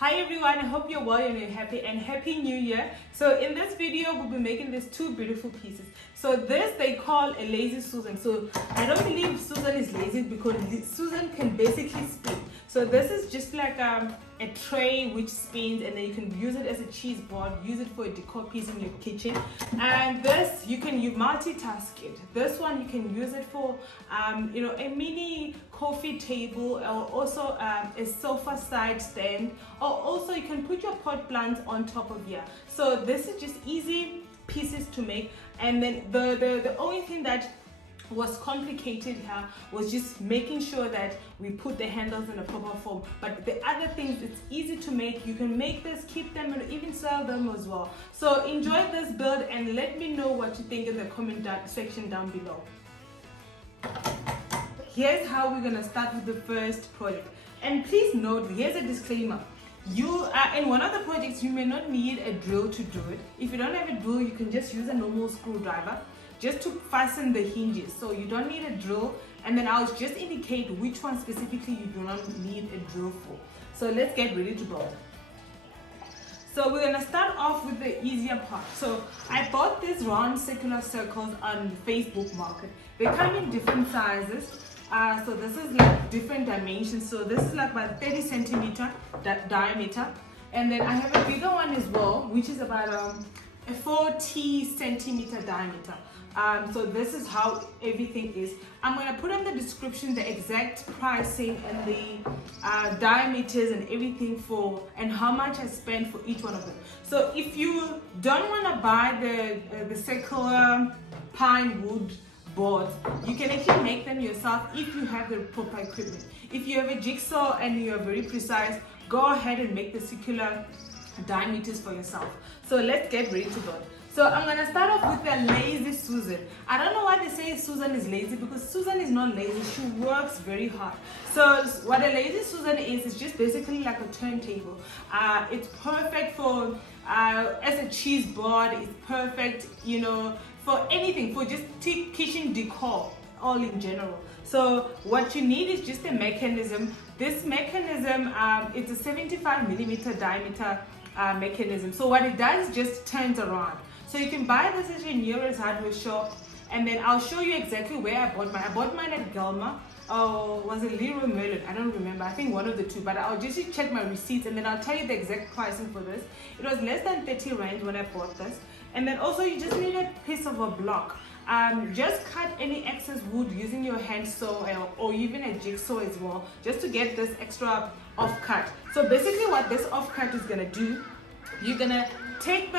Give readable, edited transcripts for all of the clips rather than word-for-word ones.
Hi everyone, I hope you're well and you're happy, and happy new year. So in this video we'll be making these two beautiful pieces. So this they call a lazy Susan. So I don't believe Susan is lazy because Susan can basically spin. So this is just like a tray which spins, and then you can use it as a cheese board, use it for a decor piece in your kitchen. And this you multitask it. This one you can use it for a mini coffee table, or also a sofa side stand, or also you can put your pot plants on top of here. So this is just easy pieces to make. And then the only thing that was complicated here was just making sure that we put the handles in a proper form. But the other things, it's easy to make. You can make this, keep them, and even sell them as well. So enjoy this build and let me know what you think in the comment section down below. Here's how we're gonna start with the first project. And please note, here's a disclaimer. You are in one of the projects, you may not need a drill to do it. If you don't have a drill, you can just use a normal screwdriver just to fasten the hinges. So you don't need a drill, and then I'll just indicate which one specifically you do not need a drill for. So let's get ready to build. So we're gonna start off with the easier part. So I bought these round circular circles on Facebook Market. They come in different sizes. So this is like different dimensions. So this is like about 30 centimeter diameter, and then I have a bigger one as well, which is about a 40 centimeter diameter. So this is how everything is. I'm going to put in the description the exact pricing and the diameters and everything and how much I spent for each one of them. So if you don't want to buy the circular pine wood boards, you can actually make them yourself if you have the proper equipment. If you have a jigsaw and you are very precise, go ahead and make the circular diameters for yourself. So let's get ready to build. So I'm gonna start off with the lazy Susan. I don't know why they say Susan is lazy, because Susan is not lazy. She works very hard. So what a lazy Susan is just basically like a turntable. It's perfect for as a cheese board. It's perfect, for anything, for just kitchen decor, all in general. So what you need is just a mechanism. This mechanism, it's a 75 millimeter diameter mechanism. So what it does is just turns around. So you can buy this at your nearest hardware shop, and then I'll show you exactly where I bought mine. I bought mine at Galma, or was it Leroy Merlin? I don't remember. I think one of the two, but I'll just check my receipts and then I'll tell you the exact pricing for this. It was less than 30 Rands when I bought this. And then also you just need a piece of a block. Just cut any excess wood using your hand saw or even a jigsaw as well, just to get this extra off cut. So basically what this off cut is gonna do, you're gonna take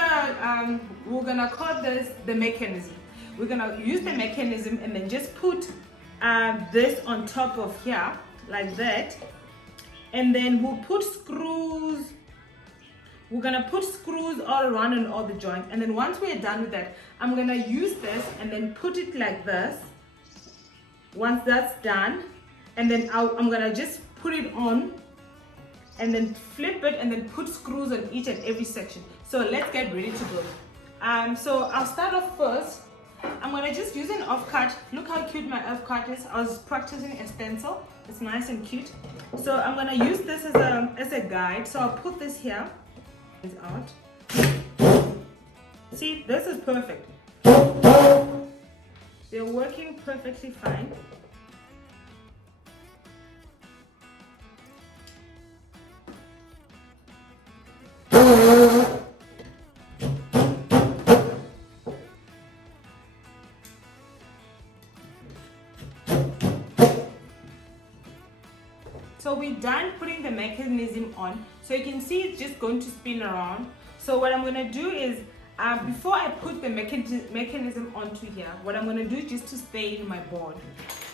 we're gonna call this the mechanism. We're gonna use the mechanism and then just put this on top of here like that, and then we'll put screws. We're gonna put screws all around in all the joints, and then once we're done with that, I'm gonna use this and then put it like this. Once that's done, and then I'm gonna just put it on and then flip it and then put screws on each and every section. So let's get ready to build. So I'll start off first. I'm gonna just use an offcut. Look how cute my offcut is. I was practicing a stencil. It's nice and cute. So I'm gonna use this as a guide. So I'll put this here. It's out. See, this is perfect. They're working perfectly fine. So we're done putting the mechanism on. So you can see it's just going to spin around. So what I'm going to do is, before I put the mechanism onto here, what I'm going to do just to stay in my board,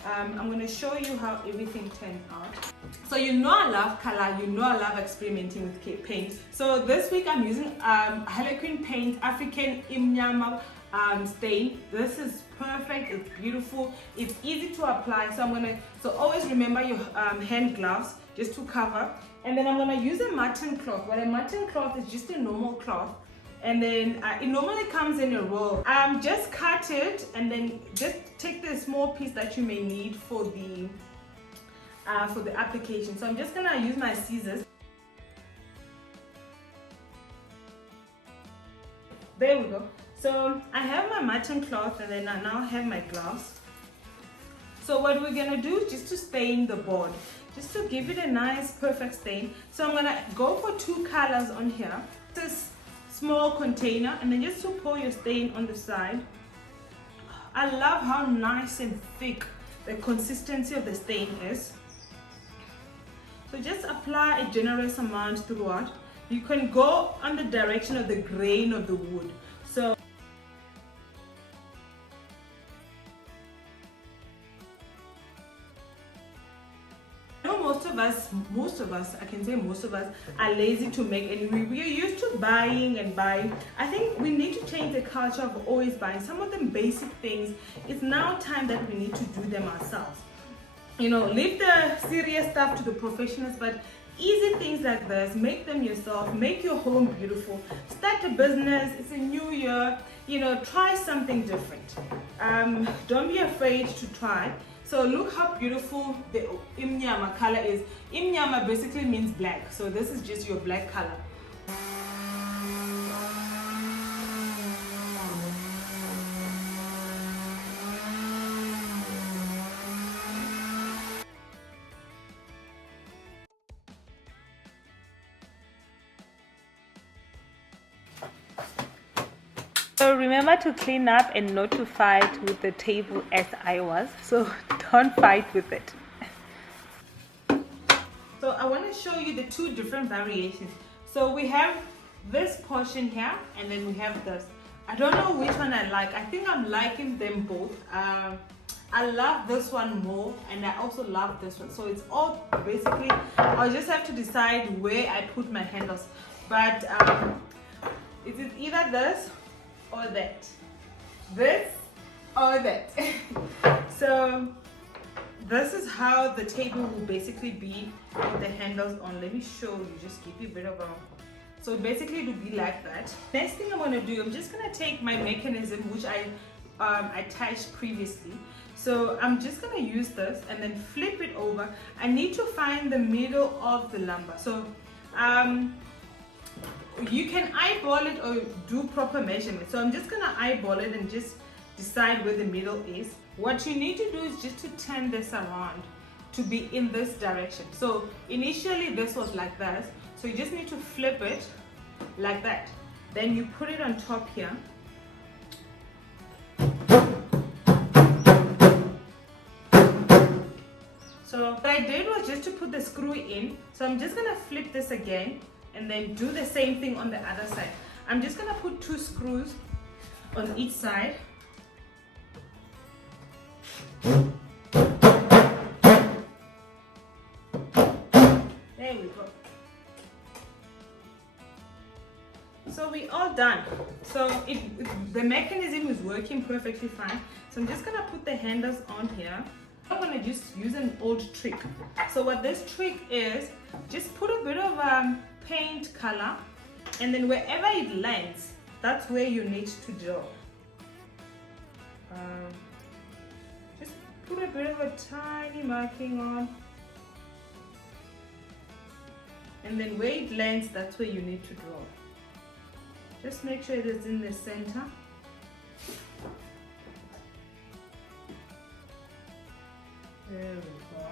I'm going to show you how everything turns out. So I love color, I love experimenting with paint. So this week I'm using Harlequins Paint African Imnyama stain. This is perfect, it's beautiful, it's easy to apply. So always remember your hand gloves just to cover. And then I'm going to use a mutton cloth. What a mutton cloth is just a normal cloth, and then it normally comes in a roll. Just cut it and then just take the small piece that you may need for the application. So I'm just gonna use my scissors. There we go. So I have my mutton cloth, and then I now have my gloves. So what we're gonna do, just to stain the board, just to give it a nice perfect stain. So I'm gonna go for 2 colors on here. This small container, and then just to pour your stain on the side. I love how nice and thick the consistency of the stain is. So just apply a generous amount throughout. You can go on the direction of the grain of the wood. So most of us, I can say most of us are lazy to make, and we are used to buying and buying. I think we need to change the culture of always buying. Some of them basic things, it's now time that we need to do them ourselves. You know, leave the serious stuff to the professionals, but easy things like this, make them yourself, make your home beautiful, start a business, it's a new year, you know, try something different. Don't be afraid to try. So look how beautiful the imnyama color is. Imnyama basically means black, so this is just your black color. So remember to clean up and not to fight with the table as I was. So don't fight with it. So I want to show you the 2 different variations. So we have this portion here, and then we have this. I don't know which one I like. I think I'm liking them both. I love this one more, and I also love this one. So it's all basically, I'll just have to decide where I put my handles. But it is either this or that, this or that. So this is how the table will basically be with the handles on. Let me show you, just give you a bit of a, so basically it will be like that. Next thing I'm going to do, I'm just going to take my mechanism which I attached previously. So I'm just going to use this and then flip it over. I need to find the middle of the lumber. So you can eyeball it or do proper measurement. So I'm just gonna eyeball it and just decide where the middle is. What you need to do is just to turn this around to be in this direction. So initially this was like this, so you just need to flip it like that. Then you put it on top here. So what I did was just to put the screw in. So I'm just gonna flip this again and then do the same thing on the other side. I'm just gonna put 2 screws on each side. There we go. So we're all done. So the mechanism is working perfectly fine. So I'm just gonna put the handles on here. I'm gonna just use an old trick. So what this trick is, just put a bit of paint color, and then wherever it lands, that's where you need to draw. Just put a bit of a tiny marking on, and then where it lands, that's where you need to draw. Just make sure it is in the center. There we go.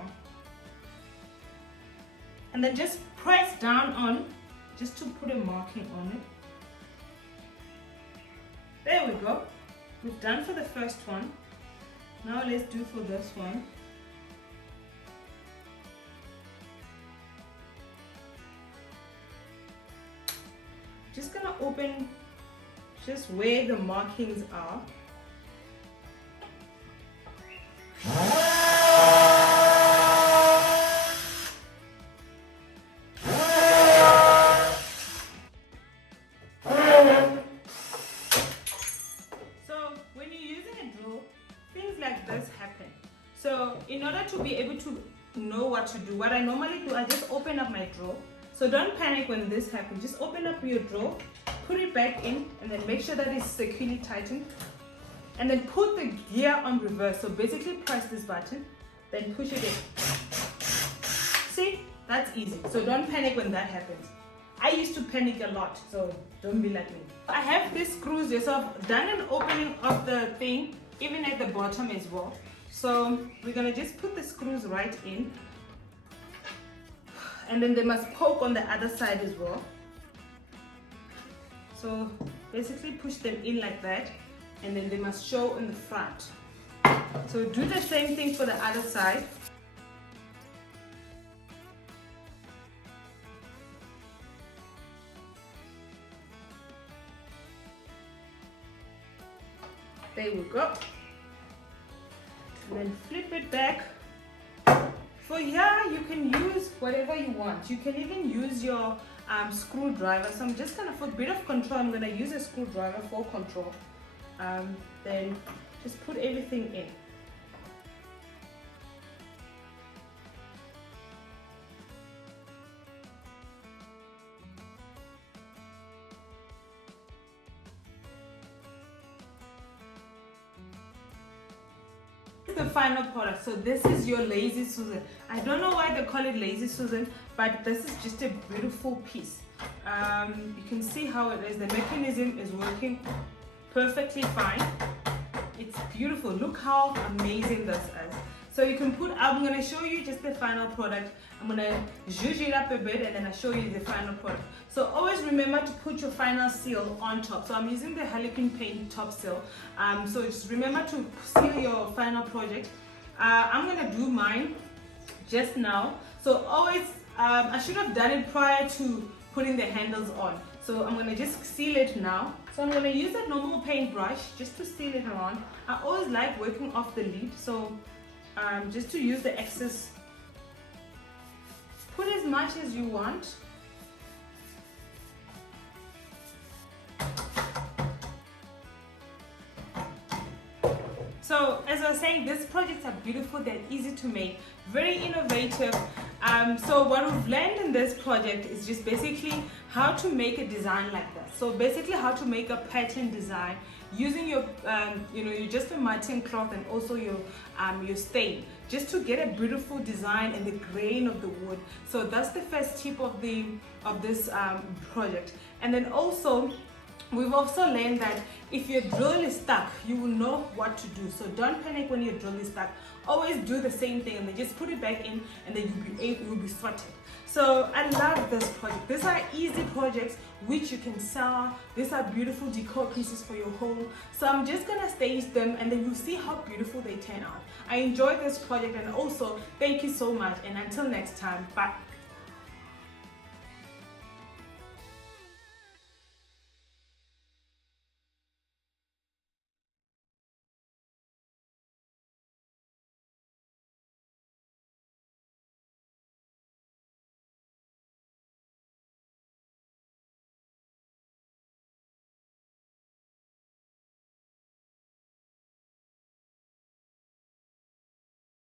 And then just press down on, just to put a marking on it. There we go. We've done for the first one. Now let's do for this one. Just gonna open just where the markings are. So in order to be able to know what to do, what I normally do, I just open up my drawer. So don't panic when this happens. Just open up your drawer, put it back in, and then make sure that it's securely tightened. And then put the gear on reverse. So basically press this button, then push it in. See, that's easy. So don't panic when that happens. I used to panic a lot, so don't be like me. I have these screws here, so I've done an opening of the thing, even at the bottom as well. So we're gonna just put the screws right in, and then they must poke on the other side as well. So basically push them in like that, and then they must show in the front. So do the same thing for the other side. There we go. And then flip it back. For here, you can use whatever you want. You can even use your screwdriver. So I'm just gonna, for a bit of control, I'm gonna use a screwdriver for control. Then just put everything in. The final product. So this is your Lazy Susan. I don't know why they call it Lazy Susan, but this is just a beautiful piece. You can see how it is. The mechanism is working perfectly fine. It's beautiful. Look how amazing this is. So you can put, I'm going to show you just the final product. I'm going to zhuzh it up a bit and then I'll show you the final product. So always remember to put your final seal on top. So I'm using the Harlequins Paint top seal. So just remember to seal your final project. I'm going to do mine just now. So always, I should have done it prior to putting the handles on. So I'm going to just seal it now. So I'm going to use a normal paintbrush just to seal it around. I always like working off the lid. So just to use the excess, put as much as you want. So as I was saying, these projects are beautiful, they're easy to make, very innovative. So what we've learned in this project is just basically how to make a design like that. So basically how to make a pattern design using your just a matting cloth and also your stain, just to get a beautiful design in the grain of the wood. So that's the first tip of this project. And then also we've also learned that if your drill is stuck, you will know what to do. So don't panic when your drill is stuck. Always do the same thing and then just put it back in, and then you'll be sorted. So I love this project. These are easy projects which you can sell. These are beautiful decor pieces for your home. So I'm just gonna stage them and then you'll see how beautiful they turn out. I enjoyed this project, and also thank you so much, and until next time, bye.